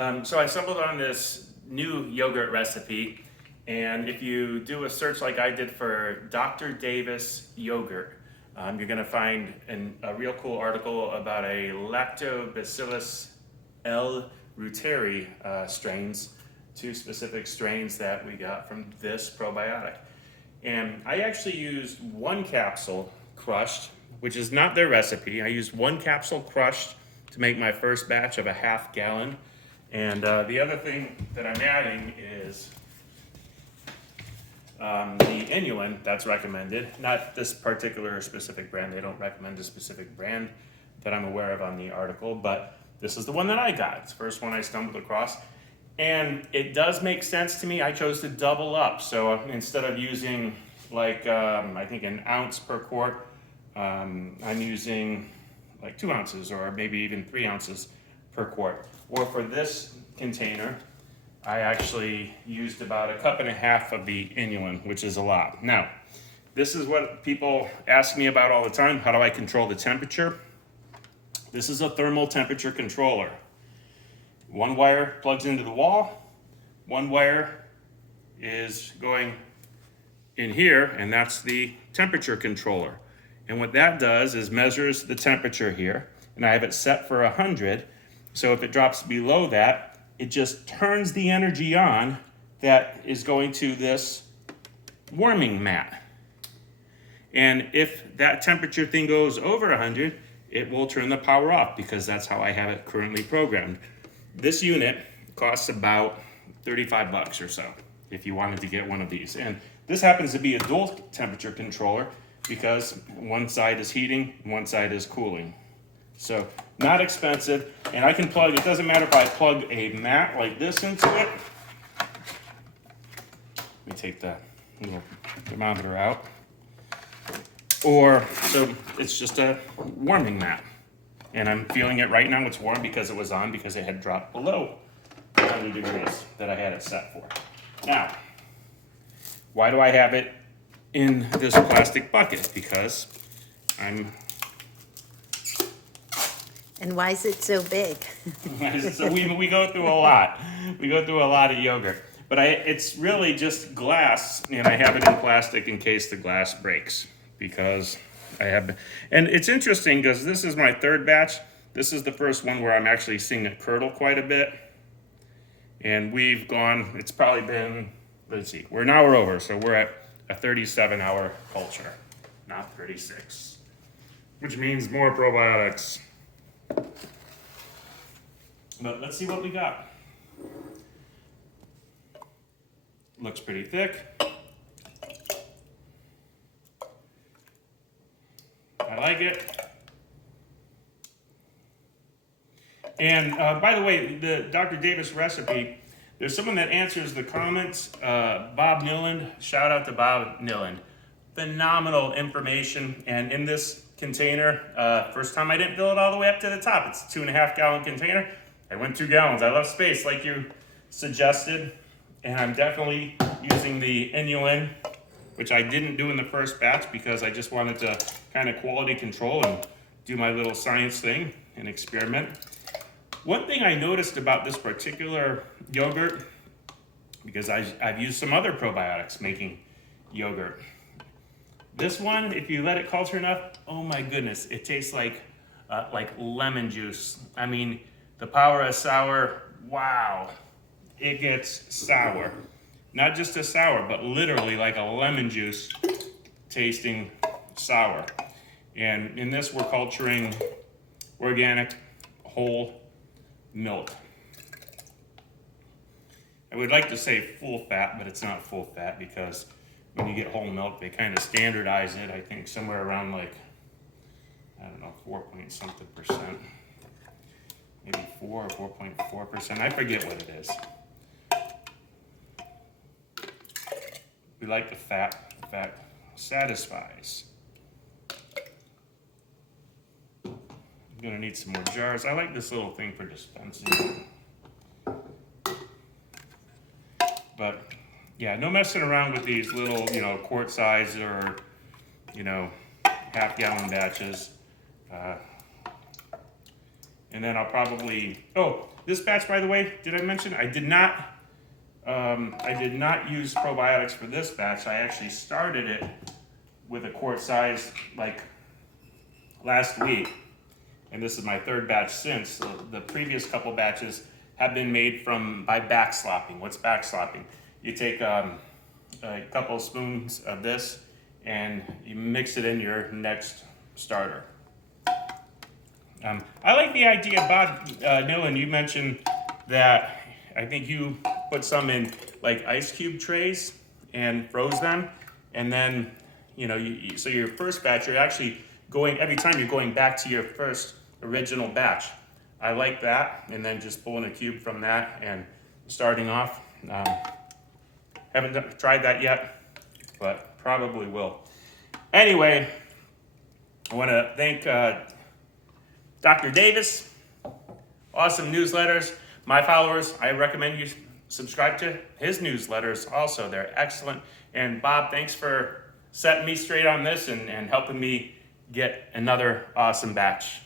So I stumbled on this new yogurt recipe, and if you do a search like I did for Dr. Davis yogurt, you're going to find a real cool article about a Lactobacillus L. Reuteri strains, two specific strains that we got from this probiotic. And I actually used one capsule crushed, which is not their recipe. I used one capsule crushed to make my first batch of a half gallon. And the other thing that I'm adding is the inulin that's recommended. Not this particular specific brand. They don't recommend a specific brand that I'm aware of on the article, but this is the one that I got. It's the first one I stumbled across. And it does make sense to me. I chose to double up. So instead of using like, I think an ounce per quart, I'm using like 2 ounces or maybe even 3 ounces per quart. Or for this container, I actually used about 1.5 cups of the inulin, which is a lot. Now, this is what people ask me about all the time. How do I control the temperature? This is a thermal temperature controller. One wire plugs into the wall, one wire is going in here, and that's the temperature controller. And what that does is measures the temperature here, and I have it set for 100, so if it drops below that, it just turns the energy on that is going to this warming mat. And if that temperature thing goes over 100, it will turn the power off because that's how I have it currently programmed. This unit costs about 35 bucks or so if you wanted to get one of these. And this happens to be a dual temperature controller because one side is heating, one side is cooling. So not expensive, and I can plug, it doesn't matter if I plug a mat like this into it. Let me take the little thermometer out. Or, so it's just a warming mat. And I'm feeling it right now. It's warm because it was on, because it had dropped below 100 degrees that I had it set for. Now, why do I have it in this plastic bucket? Because I'm... And why is it so big? So we go through a lot. We go through a lot of yogurt. But it's really just glass, and I have it in plastic in case the glass breaks. Because I have, and it's interesting because this is my third batch. This is the first one where I'm actually seeing it curdle quite a bit. And we've gone, it's probably been, let's see, we're over, so we're at a 37-hour culture, not 36, which means more probiotics. But let's see what we got. Looks pretty thick. I like it. And by the way, the Dr. Davis recipe, there's someone that answers the comments, Bob Nilland. Shout out to Bob Nilland. Phenomenal information. And in this container, first time I didn't fill it all the way up to the top. It's a 2.5 gallon container. I went 2 gallons. I love space like you suggested. And I'm definitely using the inulin, which I didn't do in the first batch because I just wanted to kind of quality control and do my little science thing and experiment. One thing I noticed about this particular yogurt, because I've used some other probiotics making yogurt. This one, if you let it culture enough, oh my goodness, it tastes like lemon juice. I mean, the power of sour, wow, it gets sour. Not just a sour, but literally like a lemon juice tasting sour. And in this, we're culturing organic whole milk. I would like to say full fat, but it's not full fat because when you get whole milk, they kind of standardize it, I think, somewhere around like, I don't know, 4 point something percent. Maybe 4 or 4.4%. I forget what it is. We like the fat. The fat satisfies. I'm gonna need some more jars. I like this little thing for dispensing. But yeah, no messing around with these little, quart size or, half gallon batches. And then I'll probably, this batch, by the way, did I mention I did not use probiotics for this batch. I actually started it with a quart size like last week, and this is my third batch since. So the previous couple batches have been made by backslopping. What's backslopping? You take a couple of spoons of this and you mix it in your next starter. I like the idea, Bob Nillen, you mentioned that I think you put some in like ice cube trays and froze them, and then so your first batch, you're actually every time you're going back to your first original batch. I like that, and then just pulling a cube from that and starting off. Haven't tried that yet, but probably will. Anyway, I want to thank Dr. Davis. Awesome newsletters. My followers, I recommend you subscribe to his newsletters also. They're excellent. And Bob, thanks for setting me straight on this and helping me get another awesome batch.